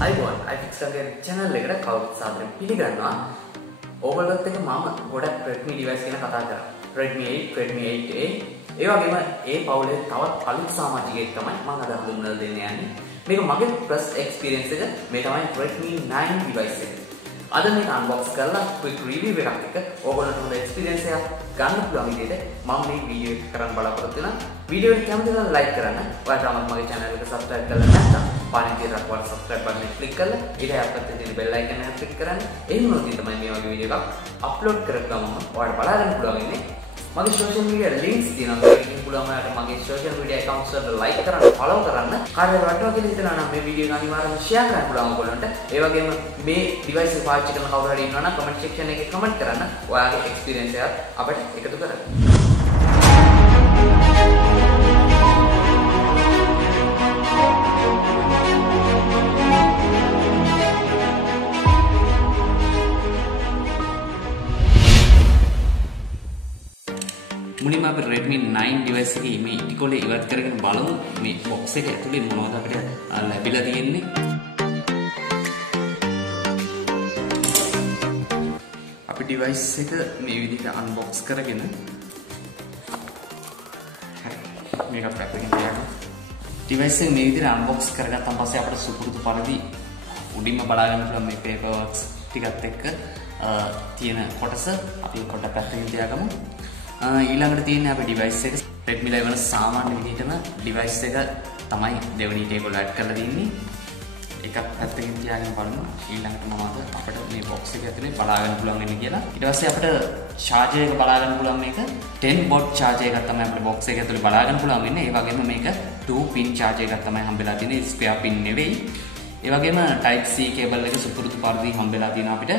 Hi everyone, IFIXLanka channel එකට කවුරුත් සාදරයෙන් පිළිගන්නවා. ඕගොල්ලොත් එක්ක මම ගොඩක් Redmi device ගැන කතා කරා. Redmi 8, Redmi 8A. ඒ වගේම ඒ පවුලේ තවත් අලුත් සමාජිකයෙක් තමයි මම අද හඳුන්වලා දෙන්න යන්නේ. මේක මගේ first experience එක. මේ තමයි Redmi 9 device එක. අද මේක unbox කරලා quick review එකක් එක්ක ඕගොල්ලන්ට හොඳ experience එකක් ගන්න පුළුවන් විදිහට මම මේ වීඩියෝ එක කරන්න බලාපොරොත්තු වෙනවා. වීඩියෝ එක කැමති නම් like කරන්න. ඔයාලා තාමත් මගේ channel එක subscribe කරලා නැත්නම් පාරේ තියෙන රක්වල subscribe button එක click කරලා ඊට යටපත් තියෙන bell icon එක click කරන්න. එහෙම වුණොත් තමයි මේ වගේ වීඩියෝ එකක් upload කරගම ඔයාලට බලා ගන්න පුළුවන් වෙන්නේ. මගේ social media links තියෙනවා. ඒකෙන් පුළුවන් ඔයාලට මගේ social media accounts වලට like කරන්න, follow කරන්න. කාර්යය වටනවා කියලා හිතනවා නම් මේ වීඩියෝ එක අනිවාර්යයෙන්ම share කරන්න පුළුවන් ඔයගොල්ලන්ට. ඒ වගේම මේ device එක පාවිච්චි කරන කවුරු හරි ඉන්නවා නම් comment section එකේ comment කරන්න. ඔයාගේ experience එකත් අපිට එකතු කරන්න. මුලින්ම අපි Redmi 9 device එකේ මේ ඉටිකොලේ ඉවත් කරගෙන බලමු මේ box එක ඇතුලේ මොනවද අපිට ලැබිලා තියෙන්නේ. අපි device එක මේ විදිහට unbox කරගෙන මේක පැත්තකින් තියන්න. device එක මේ විදිහට unbox කරගත්තාන් පස්සේ අපිට සුපුරුදු පරිදි උඩින්ම බලා ගන්න පුළුවන් මේ paperworks ටිකත් එක්ක තියෙන කොටස අපි කොට පැත්තකින් තියාගමු. ඊළඟට තියෙන්නේ අපේ device එක Redmi ලා වෙන සාමාන්‍ය විදිහටම device එක තමයි දෙවෙනි ඒගොල්ලෝ ඇඩ් කරලා තින්නේ. එකක් පැත්තකින් තියාගෙන බලමු. ඊළඟට මොනවද අපිට මේ box එක ඇතුලේ බලා ගන්න පුළුවන් වෙන්නේ කියලා. ඊට පස්සේ අපිට charger එක බලා ගන්න පුළුවන් මේක 10 watt charger එකක් තමයි අපිට box එක ඇතුලේ බලා ගන්න පුළුවන් වෙන්නේ. ඒ වගේම මේක 2 pin charger එකක් තමයි හම්බෙලා තියෙන්නේ. spare pin නෙවෙයි. ඒ වගේම type C cable එක සුපුරුදු පරිදි හම්බෙලා තියෙනවා අපිට.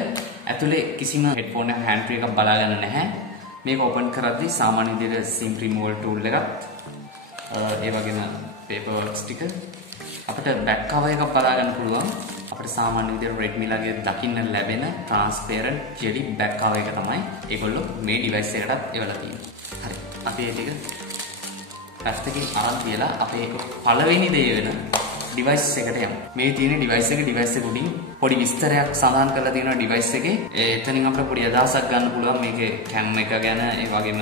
ඇතුලේ කිසිම headphone එක hand free එකක් බලා ගන්න නැහැ. මේක open කරද්දී සාමාන්‍ය විදිහට sim removal tool එකක් ඒ වගේම paperworks ටික අපිට back cover එකක් බලා ගන්න පුළුවන්. අපිට සාමාන්‍ය විදිහට Redmi ලාගේ දකින්න ලැබෙන transparent jelly back cover එක තමයි ඒගොල්ලෝ මේ device එකටත් එවලා තියෙන්නේ. හරි. අපි ඒ ටික පැත්තකින් අරන් තියලා අපේ පළවෙනි දේ වෙන device එකට යමු. මේ තියෙන device එක උඩින් පොඩි විස්තරයක් සඳහන් කරලා තියෙනවා device එකේ. එතනින් අපිට පොඩි අදහසක් ගන්න පුළුවන් මේකේ cam එක ගැන, ඒ වගේම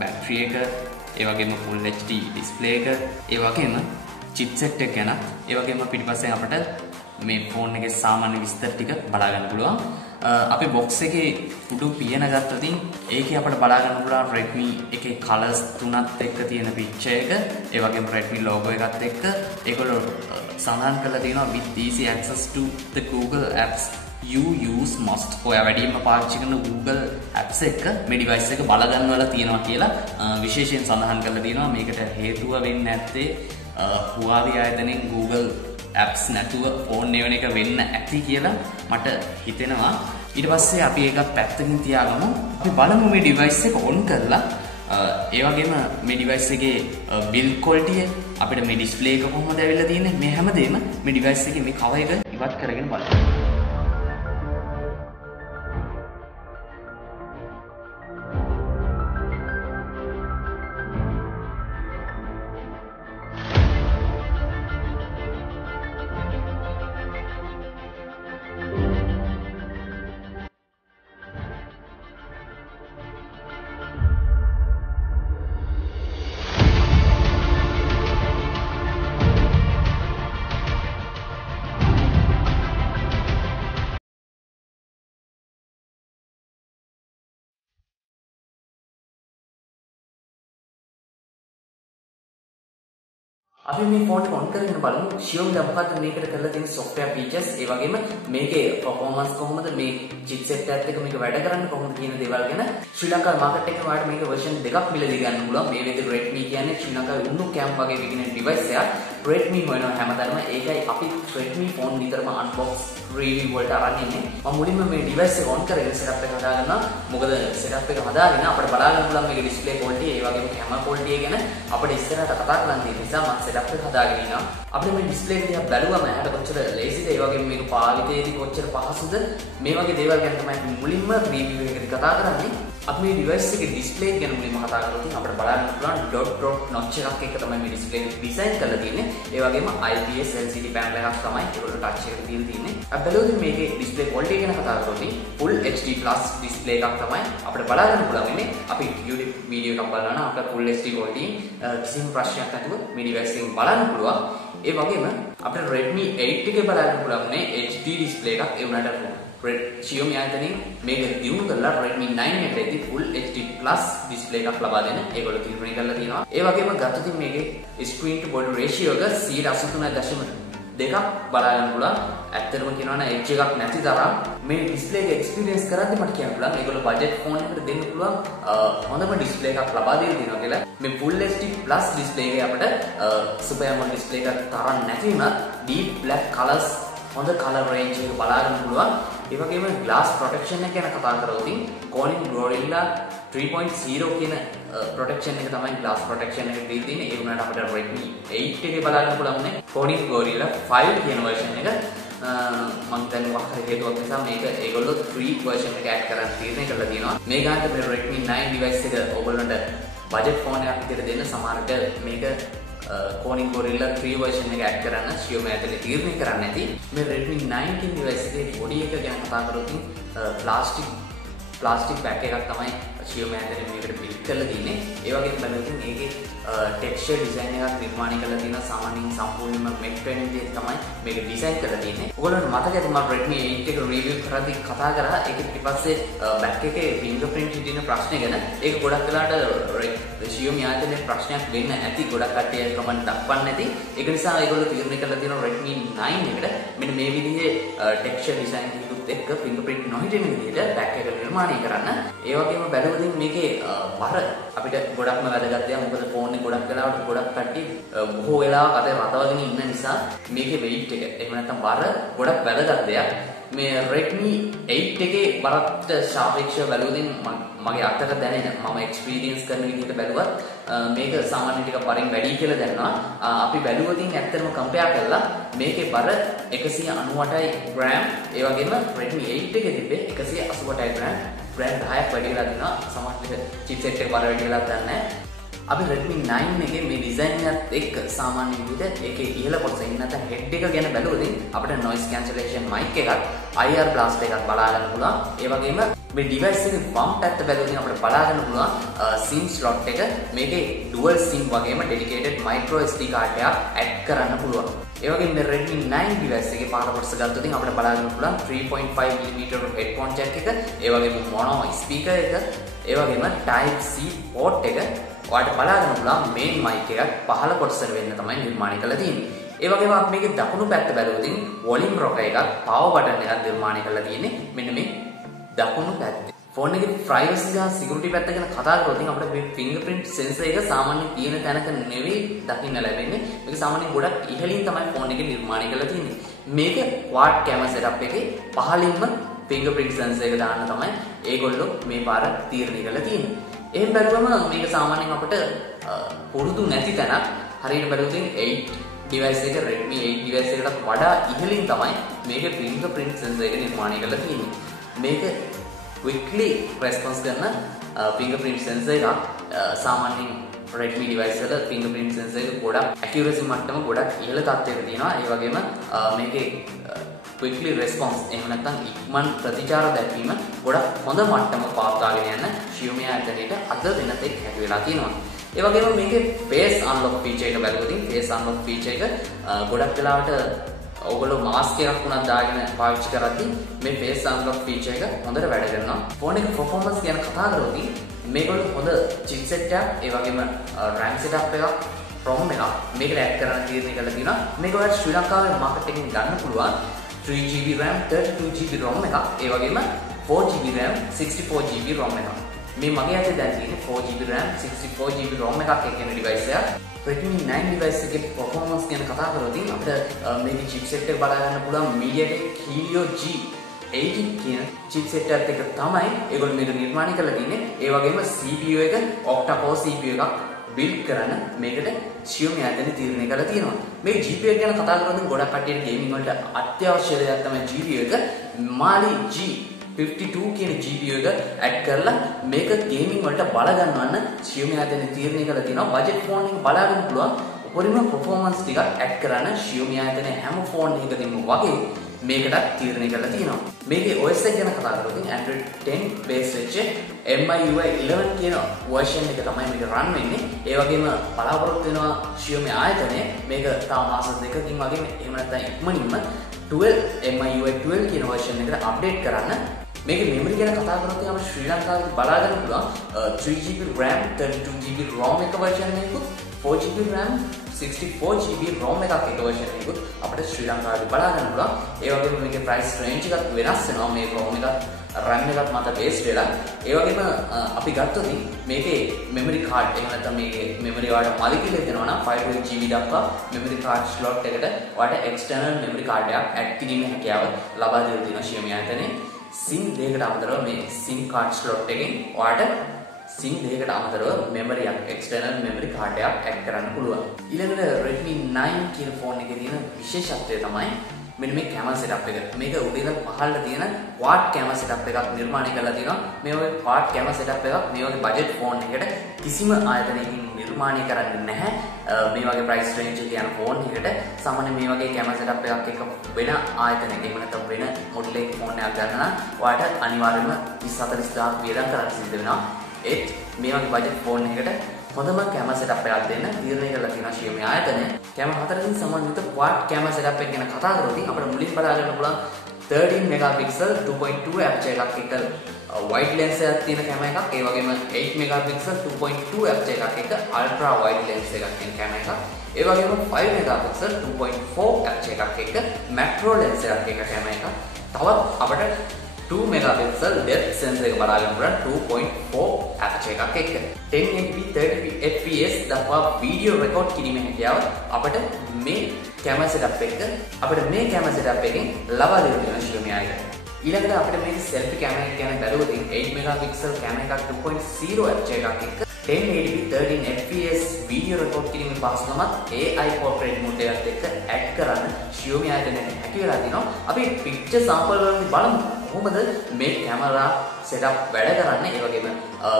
battery එක, ඒ වගේම full HD display එක, ඒ වගේම chipset එක ගැන, ඒ වගේම පිටිපස්සෙන් අපිට මේ phone එකේ සාමාන්‍ය විස්තර ටික බලා ගන්න පුළුවන්. අපේ box එකේ උඩු පියන ගත්තොතින් ඒකේ අපිට බලා ගන්න පුළුවන් Redmi එකේ colors තුනත් එක්ක තියෙන picture එක, ඒ වගේම Redmi logo එකත් එක්ක ඒගොල්ලෝ සඳහන් කරලා තියෙනවා with easy access to the Google apps you use must. ඔයා වැඩියෙන්ම පාවිච්චි කරන Google apps එක මේ device එක බලා ගන්නවලා තියෙනවා කියලා විශේෂයෙන් සඳහන් කරලා තියෙනවා. මේකට හේතුව වෙන්නේ නැත්තේ Huawei ආයතනයෙන් Google apps නැතුව phone එවන එක වෙන්න ඇති කියලා මට හිතෙනවා. ඊට පස්සේ අපි ඒක පැත්තකින් තියාගමු. අපි බලමු මේ device එක on කරලා ඒ වගේම මේ device එකේ build quality අපිට මේ display එක කොහොමද ඇවිල්ලා තියෙන්නේ මේ හැමදේම මේ device එකේ මේ cover එක ඉවත් කරගෙන බලමු. අපි මේ phone එක on කරගෙන බලමු xiaomi ලා මොකද්ද මේකට කරලා තියෙන software features, ඒ වගේම මේකේ performance කොහොමද, මේ chipset එකත් එක්ක මේක වැඩ කරන්නේ කොහොමද කියන දේවල් ගැන. ශ්‍රී ලංකා මාකට් එකේ ඔයාලට මේක version දෙකක් මිලදී ගන්න පුළුවන්. මේ විදිහට Redmi කියන්නේ ශ්‍රී ලංකාවේ උණු කැම් වගේ විකිනෙන device එකක්. Redmi හොයනවා හැමදාම. ඒකයි අපි Redmi phone විතරම unbox review වලට අරන් ඉන්නේ. මම මුලින්ම මේ device එක on කරගෙන setup එක හදාගන්නවා. මොකද setup එක හදාගෙන අපිට බලා ගන්න පුළුවන් මේකේ display quality, ඒ වගේම camera quality ගැන අපිට ඉස්සරහට කතා කරන්න තියෙන නිසා මම setup එක හදාගෙන ඉන්නවා. අපිට මේ display එක දිහා බැලුවම ඇහැට කොච්චර ලේසිද, ඒ ඒ වගේම මේක පාවිතයේදී කොච්චර පහසුද මේ වගේ දේවල් ගැන තමයි මුලින්ම රිවිව් එකකදී කතා කරන්නේ. අපි මේ ඩිවයිස් එකේ ඩිස්ප්ලේ ගැන මුලින්ම කතා කරලා අපිට බලන්න පුළුවන් ඩොට් නොච් එකක් එක තමයි මේ ඩිස්ප්ලේ එක ඩිසයින් කරලා තියෙන්නේ. ඒ වගේම IPS LCD පැනල් එකක් තමයි ඒගොල්ලෝ ටච් එකට දීලා තියෙන්නේ. අපි බලමු මේකේ ඩිස්ප්ලේ ක්වොලිටි ගැන කතා කරද්දී full HD+ ඩිස්ප්ලේ එකක් තමයි අපිට බලන්න පුළුවන් වෙන්නේ. අපි YouTube වීඩියෝ එකක් බලනවා නම් අපිට full HD ක්වොලිටි කිසිම ප්‍රශ්නයක් නැතුව මේ ඩිවයිස් එකෙන් බලන්න පුළුවන්. ඒ වගේම අපිට Redmi 8 එකේ බලන්න පුළුවන් නේ HD ඩිස්ප්ලේ එකක්. ඒ වුණාට xiaomi ආයතනයෙන් මේක දියුණු කරලා Redmi 9 එකේදී full HD+ ඩිස්ප්ලේ එකක් ලබා දෙන ඒගොල්ලෝ තීරණය කරලා තියෙනවා. ඒ වගේම ගත්තොත් මේකේ screen to body ratio එක 83.2ක් බලා ගන්න පුළුවන්. ඇත්තටම කියනවා නම් edge එකක් නැති තරම් මේ ඩිස්ප්ලේ එක එක්ස්පීරියන්ස් කරද්දි මට කියන්න පුළුවන් මේගොල්ලෝ බජට් ෆෝන් එකකට දෙන්න පුළුවන් හොඳම ඩිස්ප්ලේ එකක් ලබා දෙන්න තියෙනවා කියලා. මේ full HD+ ඩිස්ප්ලේ එකේ අපිට super AMOLED ඩිස්ප්ලේ එකක් තරම් නැති වුණත් deep black colors හොඳ කලර් රේන්ජ් එක බලා ගන්න පුළුවන්. ඒ වගේම glass protection එක ගැන කතා කරද්දී Corning Gorilla 3.0 කියන protection එක තමයි glass protection එක දීලා තියෙන්නේ. ඒ වුණාට අපිට Redmi 8 එකේ බලා ගන්න පුළුවන් නේ Corning Gorilla 5 කියන version එක. මම දැන් වහර හේතුවක් නිසා මේක ඒගොල්ලෝ 3 version එක add කරන්න තීරණය කරලා තියෙනවා. මේ ගානට මේ Redmi 9 device එක ඔයගොල්ලන්ට budget phone එකක් විදිහට දෙන්න සමහරට මේක Corning Gorilla 3 version එක add කරන්න xiaomi ඇතුලේ තීරණය කරන්න ඇති. මේ Redmi 9 කියන device එකේ body එක ගැන කතා කරොත් plastic back එකක් තමයි xiaomi ඇතුලේ මේකට build කරලා තියෙන්නේ. ඒ වගේම බලද්දී මේකේ texture design එකක් නිර්මාණය කරලා තියෙනවා. සාමාන්‍යයෙන් සම්පූර්ණයෙන්ම matte pen විදිහට තමයි මේක design කරලා තියෙන්නේ. ඔයගොල්ලන්ට මතක ඇති මම Redmi 8 එක review කරද්දී කතා කරා ඒකේ පිටිපස්සේ back එකේ fingerprint හිටින ප්‍රශ්නේ ගැන. ඒක ගොඩක් වෙලාවට xiaomi ආයතනයේ ප්‍රශ්නයක් වෙන්න ඇති. ගොඩක් කට්ටිය කමෙන්ට් දක්වන්නේ නැති. ඒක නිසා ඒගොල්ලෝ තීරණය කරලා තියෙනවා Redmi 9 එකට මෙන්න මේ විදිහේ texture design එකකුත් එක්ක fingerprint නොහිටින විදිහට back එක නිර්මාණය කරන්න. ඒ වගේම බැලුවොත් මේකේ බර අපිට ගොඩක්ම වැදගත් දෙයක්. මොකද ෆෝන් එක ගොඩක් වෙලාවට ගොඩක් කට්ටිය බොහෝ වෙලාවක් අතේ රඳවගෙන ඉන්න නිසා මේකේ weight එක එහෙම නැත්නම් බර ගොඩක් වැදගත් දෙයක්. මේ Redmi 8 එකේ බරට සාපේක්ෂව බැලුවොත් මගේ අතට දැනෙන මම එක්ස්පීරියන්ස් කරන විදිහට බැලුවත් මේක සාමාන්‍ය ටික බරින් වැඩි කියලා දැනනවා. අපි බැලුවොත් ඇත්තටම කම්පෙයාර් කරලා මේකේ බර 198 ග්‍රෑම්. ඒ වගේම Redmi 8 එකේ තිබ්බේ 188 ග්‍රෑම්. ග්‍රෑම් 10ක් වැඩි වෙලා දෙනවා. සමහරවිට chipset එක බර වැඩි වෙලා දන්නේ නැහැ. අපි Redmi 9 එකේ මේ ඩිසයින් එකත් එක්ක සාමාන්‍ය විදිහට ඒකේ ඉහළ කොටස ඉන්න නැත්නම් හෙඩ් එක ගැන බැලුවොත් අපිට noise cancellation mic එකක් IR blast එකක් බලා ගන්න පුළුවන්. ඒ වගේම මේ device එකේ වම් පැත්ත බැලුවොත් අපිට බලා ගන්න පුළුවන් SIM slot එක මේකේ dual SIM වගේම dedicated micro SD card එකක් add කරන්න පුළුවන්. ඒ වගේම මේ Redmi 9 device එකේ පාර කොටස ගත්තොත් අපිට බලා ගන්න පුළුවන් 3.5mm headphone jack එක, ඒ වගේම mono speaker එක, ඒ වගේම type C port එක ඔයාලට බලා ගන්න පුළුවන් main mic එකක් පහළ කොටසට වෙන්න තමයි නිර්මාණය කරලා තියෙන්නේ. ඒ වගේම අපි මේකේ දකුණු පැත්ත බැලුවොත් volume rocker එකක් power button එකක් නිර්මාණය කරලා තියෙන්නේ මෙන්න මේ දකුණු පැත්තේ. ෆෝන් එකේ privacy සහ security පැත්ත ගැන කතා කරොත් අපිට මේ fingerprint sensor එක සාමාන්‍ය තියෙන තැනක නෙවෙයි දකින්න ලැබෙන්නේ. මේක සාමාන්‍යයෙන් ගොඩක් ඉහළින් තමයි ෆෝන් එකේ නිර්මාණය කරලා තියෙන්නේ. මේක quad camera setup එකේ පහළින්ම fingerprint sensor එක දාන්න තමයි ඒගොල්ලෝ මේ පාර තීරණය කරලා තියෙන්නේ. එහෙන් බැලුවම මේක සාමාන්‍යයෙන් අපිට පුරුදු නැති තැනක්. හරියට බැලුවොත් 8 device එක Redmi 8 device එකකට වඩා ඉහළින් තමයි මේක fingerprint sensor එක නිර්මාණය කරලා තියෙන්නේ. මේක quickly response කරන fingerprint sensor එකක්. සාමාන්‍යයෙන් Redmi device වල fingerprint sensor එක ගොඩක් accuracy මට්ටම ගොඩක් ඉහළ තත්ත්වයක තියෙනවා. ඒ වගේම මේකේ quickly response එහෙම නැත්නම් ඉක්මන් ප්‍රතිචාර දැක්වීම ගොඩක් හොඳ මට්ටමක පවත්වාගෙන යන xiaomi ආයතනයේට අද වෙනතෙක් හැකි වෙලා තියෙනවා. ඒ වගේම මේකේ face unlock feature එක බැලුවොත් face unlock feature එක ගොඩක් වෙලාවට ඔයගොල්ලෝ මාස්ක් එකක් උනත් දාගෙන පාවිච්චි කරද්දී මේ face unlock feature එක හොඳට වැඩ කරනවා. ෆෝන් එක performance ගැන කතා කරොත් මේගොල්ලෝ හොඳ chipset එකක්, ඒ වගේම RAM setup එකක්, ROM එකක් මේකට add කරන්න තීරණය කරලා තියෙනවා. මේක ඔයාලට ශ්‍රී ලංකාවේ මාකට් එකෙන් ගන්න පුළුවන් 3GB RAM 32GB ROM එකක්, ඒ වගේම 4GB RAM 64GB ROM එකක්. මේ මගේ අතේ දැන් තියෙන්නේ 4GB RAM 64GB ROM එකක් කියන device එක. Redmi 9 device එකේ performance ගැන කතා කරොත් අපිට මේකේ chipset එක බලා ගන්න පුළුවන් MediaTek Helio G80 කියන chipset එකත් එක තමයි ඒගොල්ලෝ මේක නිර්මාණය කරලා තින්නේ. ඒ වගේම CPU එක octa core CPU එකක් බිල්ඩ් කරන්න මේකට xiaomi ආයතනය තීරණය කරලා තියෙනවා. මේ GPU එක ගැන කතා කරනකොට ගොඩක් කට්ටියට ගේමින් වලට අත්‍යවශ්‍ය දෙයක් තමයි GPU එක. Mali G52 කියන GPU එක ඇඩ් කරලා මේක ගේමින් වලට බල ගන්නවන්න xiaomi ආයතනය තීරණය කරලා තියෙනවා. බජට් ෆෝන් එකෙන් බලා ගන්න පුළුවන් උපරිම performance ටිකක් ඇඩ් කරන්න xiaomi ආයතනය හැම ෆෝන් එකකින්ම වගේ මේකට තීරණය කරලා තියෙනවා. මේකේ OS එක ගැන කතා කරද්දී Android 10 base වෙච්ච MIUI 11 කියන version එක තමයි මේක run වෙන්නේ. ඒ වගේම බලාපොරොත්තු වෙනවා xiaomi ආයතනය මේක තව මාස දෙකකින් වගේ එහෙම නැත්නම් ඉක්මනින්ම 12 MIUI 12 කියන version එකට update කරන්න. මේකේ memory ගැන කතා කරද්දී අපිට ශ්‍රී ලංකාවේ බලා ගන්න පුළුවන් 3GB RAM 32GB ROM එක version එකකුත් 4GB RAM 64GB ROM එකක් එක version එකකුත් අපිට ශ්‍රී ලංකාවේ බලා ගන්න පුළුවන්. ඒ වගේම මේකේ price range එකත් වෙනස් වෙනවා. මේ ROM එකත් RAM එකත් මත based වෙලා. ඒ වගේම අපි ගත්තොත් මේකේ memory card එක නැත්නම් මේකේ memory වලට මදි කියලා හිතනවා නම් 512GB දක්වා memory card slot එකට ඔයාලට external memory card එකක් add කිරීමේ හැකියාව ලබා දෙලා තියෙනවා xiaomi ආයතනයේ. SIM දෙකකට අමතරව මේ SIM card slot එකෙන් ඔයාලට SIM දෙකකට අමතරව memory එකක් external memory card එකක් add කරන්න පුළුවන්. ඊළඟට Redmi 9 කියන ෆෝන් එකේ තියෙන විශේෂත්වය තමයි මෙන්න මේ camera setup එක. මේක උඩේ ඉඳන් පහළට තියෙන quad camera setup එකක් නිර්මාණය කරලා තියෙනවා. මේ වගේ quad camera setup එකක් මේ වගේ budget ෆෝන් එකකට කිසිම ආයතනයකින් නිර්මාණය කරන්නේ නැහැ. මේ වගේ price range එක යන ෆෝන් එකකට සාමාන්‍ය මේ වගේ camera setup එකක් එක වෙන ආයතනයක එහෙම නැත්නම් වෙන මොඩල් එකක ෆෝන් එකක් ගන්න නම් ඔයාලට අනිවාර්යයෙන්ම 20-40000 වියදම් කරන්න සිද්ධ වෙනවා. ඒත් මේ වගේ budget ෆෝන් එකකට හොඳම camera setup එකක් දෙන්න තීරණය කරලා තියෙනවා xiaomi ආයතනය. camera හතරකින් සමන්විත quad camera setup එක ගැන කතා කරද්දී අපිට මුලින් බලා ගන්න පුළුවන් 13 megapixel 2.2 aperture එකක් එක wide lens එකක් තියෙන camera එකක්. ඒ වගේම 8 megapixel 2.2 aperture එකක් එක ultra wide lens එකක් තියෙන camera එකක්. ඒ වගේම 5 megapixel 2.4 aperture එකක් එක macro lens එකක් එක camera එකක්. තවත් අපිට 2 megapixel depth sensor එක බලා ගන්න පුළුවන් 2.4 aperture එකක් එක්ක 1080p 30fps දක්වා වීඩියෝ රෙකෝඩ් කිරීමේ හැකියාව අපිට මේ camera setup එකෙන් ලබා දෙන්න තියෙනවා xiaomi ආයතනය. ඊළඟට අපිට මේ selfie camera එක ගැන බැලුවොත් 8 megapixel camera එකක් 2.0 aperture එකක් එක්ක 1080p 13fps වීඩියෝ රෙකෝඩ් කිරීමේ පහසුකමත් AI portrait mode එකත් එක්ක ඇඩ් කරන්න xiaomi ආයතනයට හැකි වෙලා තිනවා. අපි picture sample වලින් බලමු කොහොමද මේ camera setup වැඩ කරන්නේ. ඒ වගේම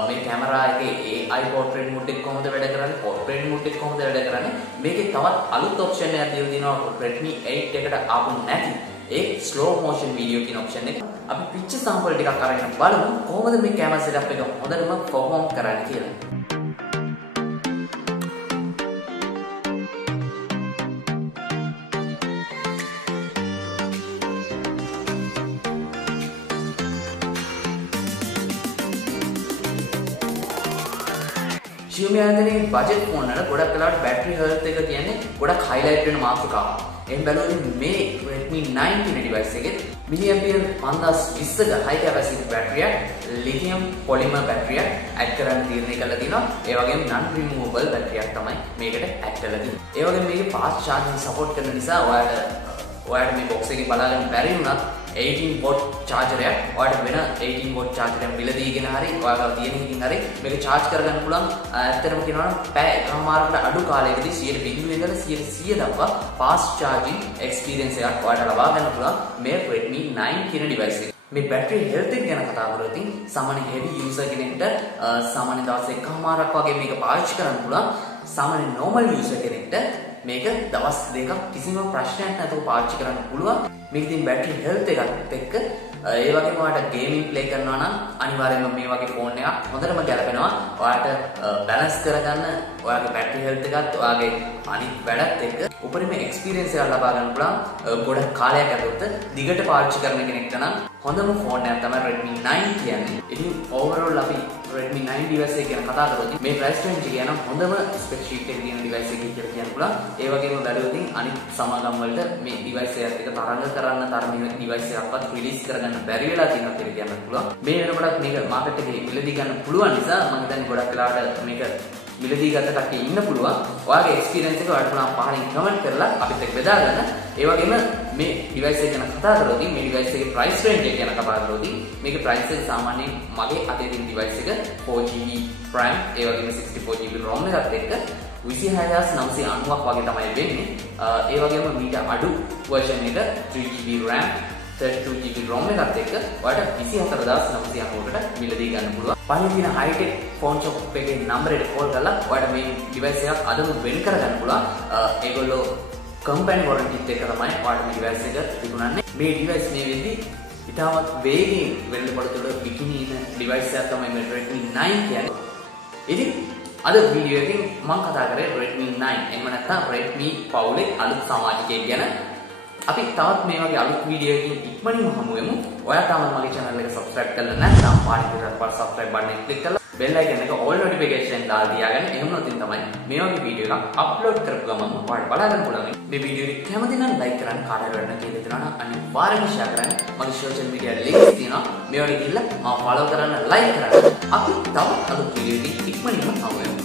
මේ camera එකේ AI portrait mode එක කොහොමද වැඩ කරන්නේ, portrait mode එක කොහොමද වැඩ කරන්නේ. මේකේ තවත් අලුත් option එකක් දීලා තියෙනවා Redmi 8 එකට ආපු නැති ඒ slow motion video කියන option එක. අපි picture sample ටිකක් අරගෙන බලමු කොහොමද මේ camera setup එක හොඳටම perform කරන්නේ කියලා. xiaomi ආයතනයේ budget ෆෝන් වල ගොඩක් වෙලාවට battery health එක කියන්නේ ගොඩක් highlight වෙන මාතෘකාවක්. එහෙන් බැලුවොත් මේ Redmi 9 කියන device එකේ milliampere 5020ක high capacity battery එක lithium polymer battery එක add කරන්න තීරණය කරලා තියෙනවා. ඒ වගේම non removable battery එකක් තමයි මේකට add කරලා තියෙන්නේ. ඒ වගේම මේකේ fast charging support කරන නිසා ඔයාලට මේ box එකේ බලා ගන්න බැරි වුණත් 18 watt charger එකක් ඔයාලට වෙන 18 watt charger එකක් මිලදීගෙන හරි ඔයාලා තියෙන එකකින් හරි මේක charge කරගන්න පුළුවන්. ඇත්තටම කියනවා නම් පැය එකමාරකට අඩු කාලයකදී 0.0 ඉඳලා 100 දක්වා fast charging experience එකක් ඔයාලට ලබා ගන්න පුළුවන් මේ Redmi 9 කියන device එක. මේ battery health එක ගැන කතා කරද්දී සාමාන්‍ය heavy user කෙනෙක්ට සාමාන්‍ය දවස් එකමාරක් වගේ මේක පාවිච්චි කරන්න පුළුවන්. සාමාන්‍ය normal user කෙනෙක්ට මේක දවස් දෙකක් කිසිම ප්‍රශ්නයක් නැතුව පාවිච්චි කරන්න පුළුවන්. මේකේ තියෙන battery health එකත් එක්ක ඒ වගේම ඔයාලට gaming play කරනවා නම් අනිවාර්යයෙන්ම මේ වගේ ෆෝන් එකක් හොඳටම ගැලපෙනවා. ඔයාලට balance කරගන්න ඔයාගේ battery health එකත් ඔයාගේ අනිත් වැඩත් එක්ක උපරිම experience එකක් ලබා ගන්න පුළුවන්. ගොඩක් කාලයක් ඇතුළත දිගට පාවිච්චි කරන කෙනෙක්ට නම් හොඳම ෆෝන් එකක් තමයි Redmi 9 කියන්නේ. ඉතින් overall අපි Redmi 9 device එක ගැන කතා කරද්දී මේ price range එක යන හොඳම spec sheet එකේ තියෙන device එකක් කියලා කියන්න පුළුවන්. ඒ වගේම බැලුවොත් අනිත් සමාගම් වලට මේ device එකත් එක්ක තරඟ කරන්න තරමේ device එකක්වත් release කරගන්න බැරි වෙලා තියෙනවා කියලා කියන්න පුළුවන්. මේ වෙනකොටත් මේක market එකේ මිලදී ගන්න පුළුවන් නිසා මම හිතන්නේ ගොඩක් වෙලාවට මේක මිලදී ගත්ත කට්ටිය ඉන්න පුළුවන්. ඔයාගේ experience එක ඔයාලට පුළුවන් පහලින් comment කරලා අපිත් එක්ක බෙදා ගන්න. ඒ වගේම මේ device එක ගැන කතා කරද්දී මේ device එකේ price range එක ගැන කතා කරද්දී මේකේ price එක සාමාන්‍යයෙන් මගේ අතේ තියෙන device එක 4GB RAM ඒ වගේම 64GB ROM එකත් එක්ක 26990ක් වගේ තමයි වෙන්නේ. ඒ වගේම මීට අඩු version එක 3GB RAM 32GB ROM එකත් එක්ක ඔයාලට 24990කට මිලදී ගන්න පුළුවන්. පහලින් තියෙන high-tech phone shop එකේ number එකට call කරලා ඔයාලට මේ device එකක් අදම වෙන් කරගන්න පුළුවන්. ඒගොල්ලෝ company warranty එක තමයි ඔයාලට මේ device එක විකුණන්නේ. මේ device මේ වෙද්දී ඉතාමත් වේගයෙන් වෙළඳපොළ තුළ විකිණී ඉන device එකක් තමයි මේ Redmi 9 කියන්නේ. ඉතින් අද වීඩියෝ එකෙන් මම කතා කරේ Redmi 9 එහෙම නැත්නම් Redmi පවුලේ අලුත් සමාජිකයෙක් ගැන. අපි තවත් මේ වගේ අලුත් වීඩියෝ එකකින් ඉක්මනින්ම හමු වෙමු. ඔයා තාමත් මගේ channel එක subscribe කරලා නැත්නම් පාඩියට subscribe button එක click කරලා bell icon එක all notification දාලා තියාගන්න. එහෙම නැත්නම් තමයි මේ වගේ වීඩියෝ එකක් upload කරපු ගමන් ඔයාලට බලා ගන්න පුළුවන්. මේ වීඩියෝ එක කැමති නම් like කරන්න, කාටද වැඩන කියලා හිතනවා නම් අනිවාර්යයෙන්ම share කරන්න. මගේ social media links තියෙනවා. මේ වගේ ගිහිල්ලා follow කරන්න, like කරන්න. අපි තවත් අලුත් වීඩියෝ එකකින් ඉක්මනින්ම හමු වෙමු.